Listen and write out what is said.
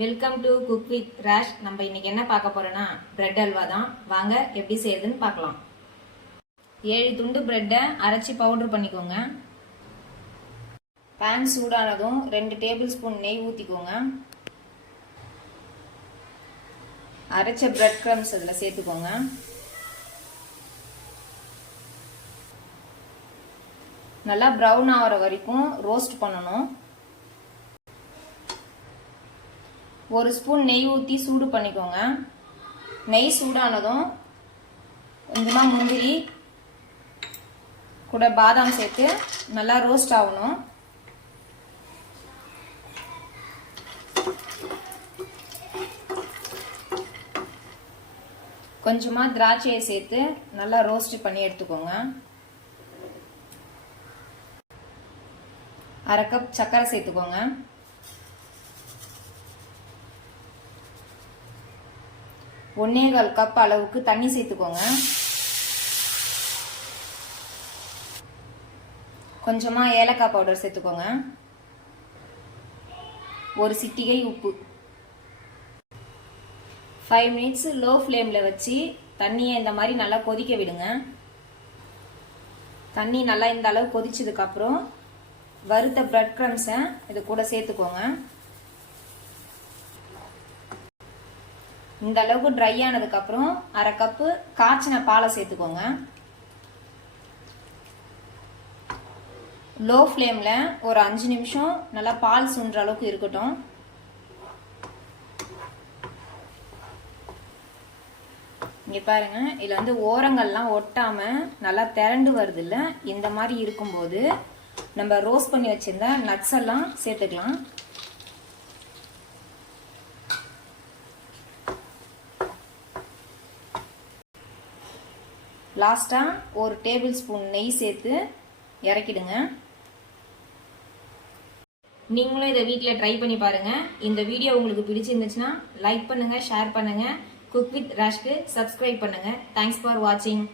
Welcome to cook with Rash. நம்ம இன்னைக்கு என்ன பார்க்க போறோம்னா பிரெட் அல்வா தான். வாங்க எப்படி செய்யறதுன்னு பார்க்கலாம். 7 துண்டு பிரெட்டை அரைச்சி பவுடர் பண்ணிக்கோங்க. பேன் சூடானதும் 2 டேபிள் ஸ்பூன் நெய் ஊற்றிக்கோங்க. அரைச்ச பிரெட் கிரம்ஸ் அதில் சேர்த்துக்கோங்க. நல்லா ப்ரௌன் ஆகிற வரைக்கும் ரோஸ்ட் பண்ணணும். 1 ஸ்பூன் நெய் ஊற்றி சூடு பண்ணிக்கோங்க. நெய் சூடானதும் கொஞ்சமாக முந்திரி கூட பாதாம் சேர்த்து நல்லா ரோஸ்ட் ஆகணும். கொஞ்சமாக திராட்சையை சேர்த்து நல்லா ரோஸ்ட் பண்ணி எடுத்துக்கோங்க. 1/2 கப் சர்க்கரை சேர்த்துக்கோங்க. 1/4 கப் அளவுக்கு தண்ணி சேர்த்துக்கோங்க. கொஞ்சமா ஏலக்காய் பவுடர் சேர்த்துக்கோங்க. 1 சிட்டிகை உப்பு. 5 மினிட்ஸ் லோ ஃப்ளேம்ல வச்சு தண்ணியை இந்த மாதிரி நல்லா கொதிக்க விடுங்க. தண்ணி நல்லா இந்த அளவு கொதிச்சதுக்கு அப்புறம் வறுத்த பிரெட் கிரம்ஸை இது கூட சேர்த்துக்கோங்க. இந்த அளவுக்கு ட்ரை ஆனதுக்கு அப்புறம் 1/2 கப்பு காய்ச்சின பாலை சேர்த்துக்கோங்க. லோ ஃப்ளேம்ல ஒரு 5 நிமிஷம் நல்லா பால் சுண்டுற அளவுக்கு இருக்கட்டும். இங்க பாருங்க, இதுல வந்து ஓரங்கள்லாம் ஒட்டாம நல்லா திரண்டு வருது இல்ல, இந்த மாதிரி இருக்கும்போது நம்ம ரோஸ்ட் பண்ணி வச்சிருந்த நட்ஸ் எல்லாம் சேர்த்துக்கலாம். லாஸ்டா 1 டேபிள் ஸ்பூன் நெய் சேர்த்து இறக்கிடுங்க. நீங்களும் இதை வீட்டில் ட்ரை பண்ணி பாருங்க. இந்த வீடியோ உங்களுக்கு பிடிச்சிருந்துச்சுன்னா லைக் பண்ணுங்க, ஷேர் பண்ணுங்க. குக் வித் ராஷ்க்கு சப்ஸ்கிரைப் பண்ணுங்க. தேங்க்ஸ் ஃபார் வாட்சிங்.